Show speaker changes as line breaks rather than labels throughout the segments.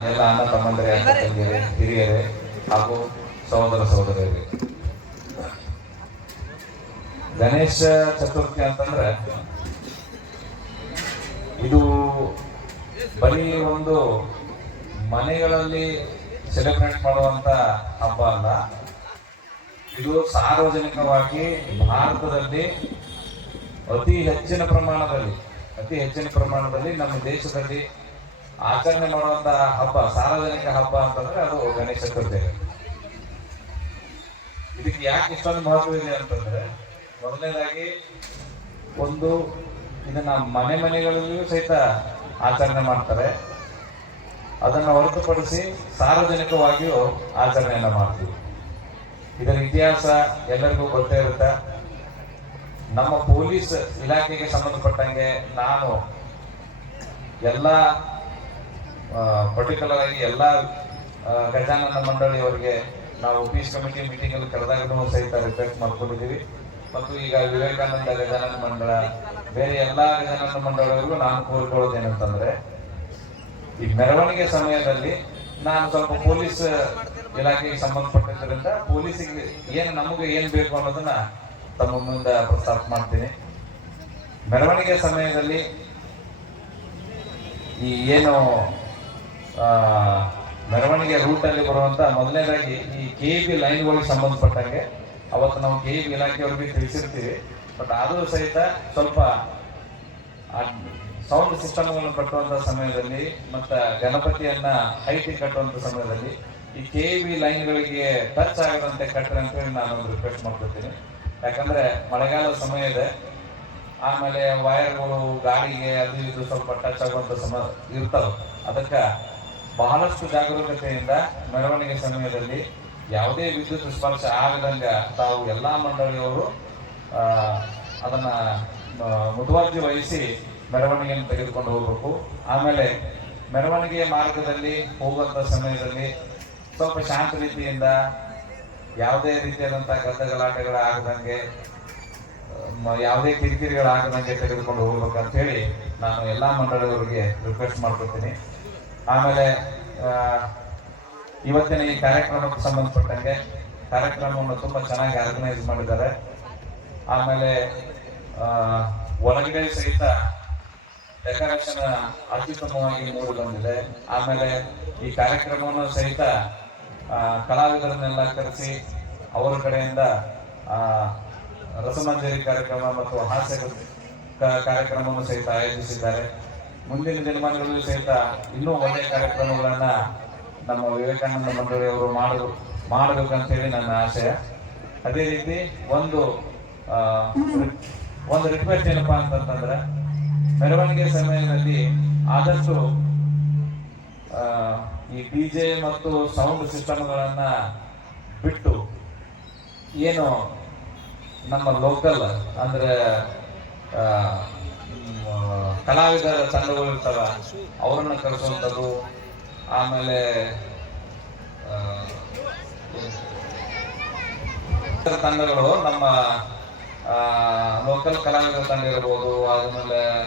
ಎಲ್ಲ ಅಣ್ಣ ತಮ್ಮಂದರೆ ತಂಗಿಯರೇ ಹಿರಿಯರೇ ಹಾಗೂ ಸಹೋದರ ಸಹೋದರಿಯರೇ ಗಣೇಶ ಚತುರ್ಥಿ ಅಂತಂದ್ರೆ ಇದು ಬರೀ ಒಂದು ಮನೆಗಳಲ್ಲಿ ಸೆಲೆಬ್ರೇಟ್ ಮಾಡುವಂತ ಹಬ್ಬ ಅಲ್ಲ. ಇದು ಸಾರ್ವಜನಿಕವಾಗಿ ಭಾರತದಲ್ಲಿ ಅತಿ ಹೆಚ್ಚಿನ ಪ್ರಮಾಣದಲ್ಲಿ ಅತಿ ಹೆಚ್ಚಿನ ಪ್ರಮಾಣದಲ್ಲಿ ನಮ್ಮ ದೇಶದಲ್ಲಿ ಆಚರಣೆ ಮಾಡುವಂತ ಹಬ್ಬ, ಸಾರ್ವಜನಿಕ ಹಬ್ಬ ಅಂತಂದ್ರೆ ಅದು ಗಣೇಶ ಚತುರ್ಥಿ. ಇದಕ್ಕೆ ಯಾಕೆ ಇಷ್ಟೊಂದು ಮಹತ್ವ ಇದೆ ಅಂತಂದ್ರೆ, ಮೊದಲನೇದಾಗಿ ಒಂದು ಇದನ್ನ ಮನೆ ಮನೆಗಳಲ್ಲಿಯೂ ಸಹಿತ ಆಚರಣೆ ಮಾಡ್ತಾರೆ. ಅದನ್ನ ಹೊರತುಪಡಿಸಿ ಸಾರ್ವಜನಿಕವಾಗಿಯೂ ಆಚರಣೆಯನ್ನ ಮಾಡ್ತೀವಿ. ಇದರ ಇತಿಹಾಸ ಎಲ್ಲರಿಗೂ ಗೊತ್ತೇ ಇರುತ್ತೆ. ನಮ್ಮ ಪೊಲೀಸ್ ಇಲಾಖೆಗೆ ಸಂಬಂಧಪಟ್ಟಂಗೆ ನಾನು ಎಲ್ಲ ಪರ್ಟಿಕ್ಯುಲರ್ ಆಗಿ ಎಲ್ಲ ಗಜಾನನ ಮಂಡಳಿಯವರಿಗೆ ನಾವು ಪೀಸ್ ಕಮಿಟಿ ಮೀಟಿಂಗ್ ಅಲ್ಲಿ ಕರೆದಾಗ ಸಹಿತ ರಿಕ್ವೆಸ್ಟ್ ಮಾಡ್ಕೊಂಡಿದ್ದೀವಿ. ಮತ್ತು ಈಗ ವಿವೇಕಾನಂದ ಗಜಾನನ ಮಂಡಳ, ಬೇರೆ ಎಲ್ಲ ಗಜಾನನ ಮಂಡಳಿಯವರಿಗೂ ನಾನು ಕೋರಿಕೊಳ್ಳೋದು ಏನಂತಂದ್ರೆ ಈ ಮೆರವಣಿಗೆ ಸಮಯದಲ್ಲಿ ನಾನು ಸ್ವಲ್ಪ ಪೊಲೀಸ್ ಇಲಾಖೆಗೆ ಸಂಬಂಧಪಟ್ಟಿದ್ದರಿಂದ ಪೊಲೀಸಿಗೆ ಏನು ನಮಗೆ ಏನು ಬೇಕು ಅನ್ನೋದನ್ನ ತಮ್ಮ ಮುಂದೆ ಪ್ರಸ್ತಾಪ ಮಾಡ್ತೀನಿ. ಮೆರವಣಿಗೆ ಸಮಯದಲ್ಲಿ ಈ ಏನು ಮೆರವಣಿಗೆ ರೂಟಲ್ಲಿ ಬರುವಂತ ಮೊದಲನೇದಾಗಿ ಈ ಕೆ ಬಿ ಲೈನ್ಗಳಿಗೆ ಸಂಬಂಧಪಟ್ಟಂಗೆ ಅವತ್ತು ನಾವು ಕೆ ಬಿ ಇಲಾಖೆಯವ್ರಿಗೆ ತಿಳಿಸಿರ್ತೀವಿ. ಬಟ್ ಆದರೂ ಸಹಿತ ಸ್ವಲ್ಪ ಸೌಂಡ್ ಸಿಸ್ಟಮ್ಗಳನ್ನು ಕಟ್ಟುವಂಥ ಸಮಯದಲ್ಲಿ ಮತ್ತು ಗಣಪತಿಯನ್ನ ಹೈಟಿಗೆ ಕಟ್ಟುವಂಥ ಸಮಯದಲ್ಲಿ ಈ ಕೆ ಬಿ ಲೈನ್ಗಳಿಗೆ ಟಚ್ ಆಗದಂತೆ ಕಟ್ಟರೆ ಅಂತ ನಾನು ಒಂದು ರಿಕ್ವೆಸ್ಟ್ ಮಾಡ್ಕೊತೀನಿ. ಯಾಕಂದ್ರೆ ಮಳೆಗಾಲದ ಸಮಯ ಇದೆ ಆಮೇಲೆ ವೈರ್ಗಳು ಗಾಡಿಗೆ ಅದು ಇದು ಸ್ವಲ್ಪ ಟಚ್ ಆಗುವಂಥ ಸಮ ಇರ್ತಾವೆ. ಅದಕ್ಕೆ ಬಹಳಷ್ಟು ಜಾಗರೂಕತೆಯಿಂದ ಮೆರವಣಿಗೆ ಸಮಯದಲ್ಲಿ ಯಾವುದೇ ವಿದ್ಯುತ್ ಸ್ಪರ್ಶ ಆಗದಂಗ ತಾವು ಎಲ್ಲಾ ಮಂಡಳಿಯವರು ಅದನ್ನ ಮುತುವರ್ಜಿ ವಹಿಸಿ ಮೆರವಣಿಗೆಯನ್ನು ತೆಗೆದುಕೊಂಡು ಹೋಗಬೇಕು. ಆಮೇಲೆ ಮೆರವಣಿಗೆಯ ಮಾರ್ಗದಲ್ಲಿ ಹೋಗುವಂತ ಸಮಯದಲ್ಲಿ ಸ್ವಲ್ಪ ಶಾಂತ ರೀತಿಯಿಂದ ಯಾವುದೇ ರೀತಿಯಾದಂತಹ ಗದ್ದಗಲಾಟೆಗಳು ಆಗದಂಗೆ, ಮ- ಯಾವುದೇ ಕಿರಿಕಿರಿಗಳಾಗದಂಗೆ ತೆಗೆದುಕೊಂಡು ಹೋಗ್ಬೇಕಂತ ಹೇಳಿ ನಾನು ಎಲ್ಲಾ ಮಂಡಳಿಯವರಿಗೆ ರಿಕ್ವೆಸ್ಟ್ ಮಾಡ್ಕೊತೀನಿ. ಆಮೇಲೆ ಇವತ್ತಿನ ಈ ಕಾರ್ಯಕ್ರಮಕ್ಕೆ ಸಂಬಂಧಪಟ್ಟಂಗೆ ಕಾರ್ಯಕ್ರಮವನ್ನು ತುಂಬಾ ಚೆನ್ನಾಗಿ ಆರ್ಗನೈಸ್ ಮಾಡಿದ್ದಾರೆ. ಆಮೇಲೆ ಒಳಗಡೆ ಸಹಿತ ಡೆಕೋರೇಷನ್ ಅತ್ಯುತ್ತಮವಾಗಿ ಮೂಡಿ ಬಂದಿದೆ. ಆಮೇಲೆ ಈ ಕಾರ್ಯಕ್ರಮವನ್ನು ಸಹಿತ ಕಲಾವಿದರನ್ನೆಲ್ಲ ಕರೆಸಿ ಅವರ ಕಡೆಯಿಂದ ರಸಮಂಜರಿ ಕಾರ್ಯಕ್ರಮ ಮತ್ತು ಹಾಸ್ಯ ಕಾರ್ಯಕ್ರಮವನ್ನು ಸಹಿತ ಆಯೋಜಿಸಿದ್ದಾರೆ. ಮುಂದಿನ ದಿನಮಾನಗಳಲ್ಲಿ ಸಹಿತ ಇನ್ನೂ ಒಳ್ಳೆಯ ಕಾರ್ಯಕ್ರಮಗಳನ್ನ ನಮ್ಮ ವಿವೇಕಾನಂದ ಮಂಡಳಿಯವರು ಮಾಡಬೇಕು ಮಾಡಬೇಕಂತ ಹೇಳಿ ನನ್ನ ಆಶಯ ಅದೇ ರೀತಿ ಒಂದು ಒಂದು ರಿಕ್ವೆಸ್ಟ್ ಏನಪ್ಪಾ ಅಂತಂತಂದ್ರೆ, ಮೆರವಣಿಗೆ ಸಮಯದಲ್ಲಿ ಆದಷ್ಟು ಈ ಡಿಜೆ ಮತ್ತು ಸೌಂಡ್ ಸಿಸ್ಟಮ್ಗಳನ್ನ ಬಿಟ್ಟು ಏನು ನಮ್ಮ ಲೋಕಲ್ ಅಂದ್ರೆ ಕಲಾವಿದರ ತಂಡಗಳು ಇರ್ತಾವ. ಅವ್ರನ್ನ ಕರೆಸುವಂಥದ್ದು, ಆಮೇಲೆ ತಂಡಗಳು ನಮ್ಮ ಲೋಕಲ್ ಕಲಾವಿದರ ತಂಡ ಇರ್ಬೋದು ಆಮೇಲೆ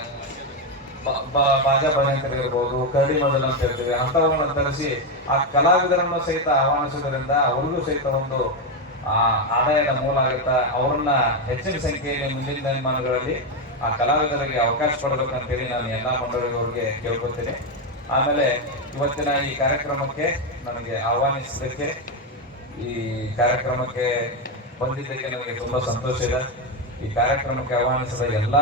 ಬ- ಬಾಜಾ ಭಜಂಕರ್ ಇರ್ಬೋದು, ಕರಡಿ ಮೊದಲು ಅಂತ ಹೇಳ್ತೀವಿ. ಅಂತವುಗಳನ್ನ ತರಿಸಿ ಆ ಕಲಾವಿದರನ್ನು ಸಹಿತ ಆಹ್ವಾನಿಸುವುದರಿಂದ ಅವ್ರಿಗೂ ಸಹಿತ ಒಂದು, ಆ, ಆದಾಯದ ಮೂಲ ಆಗುತ್ತಾ. ಅವರನ್ನ ಹೆಚ್ಚಿನ ಸಂಖ್ಯೆಯಲ್ಲಿ ಮುಂದಿನ ದಿನಮಾನಗಳಲ್ಲಿ ಆ ಕಲಾವಿದರಿಗೆ ಅವಕಾಶ ಕೊಡಬೇಕಂತ ಹೇಳಿ ನಾನು ಎಲ್ಲ ಮಂಡಳಿಯವರಿಗೆ ಕೇಳ್ಕೊತೀನಿ ಆಮೇಲೆ ಇವತ್ತಿನ ಈ ಕಾರ್ಯಕ್ರಮಕ್ಕೆ ನನಗೆ ಆಹ್ವಾನಿಸಿದ್ದಕ್ಕೆ ಈ ಕಾರ್ಯಕ್ರಮಕ್ಕೆ ಬಂದಿದ್ದಕ್ಕೆ ನನಗೆ ತುಂಬಾ ಸಂತೋಷ ಇದೆ. ಈ ಕಾರ್ಯಕ್ರಮಕ್ಕೆ ಆಹ್ವಾನಿಸಿದ ಎಲ್ಲ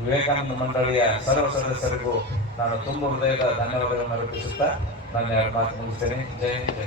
ವಿವೇಕಾನಂದ ಮಂಡಳಿಯ ಸರ್ವ ಸದಸ್ಯರಿಗೂ ನಾನು ತುಂಬ ಹೃದಯದ ಧನ್ಯವಾದಗಳನ್ನು ಅರ್ಪಿಸುತ್ತಾ ನಾನು ಎರಡು ಮಾತು ಮುಗಿಸ್ತೇನೆ. ಜೈ ಜೈ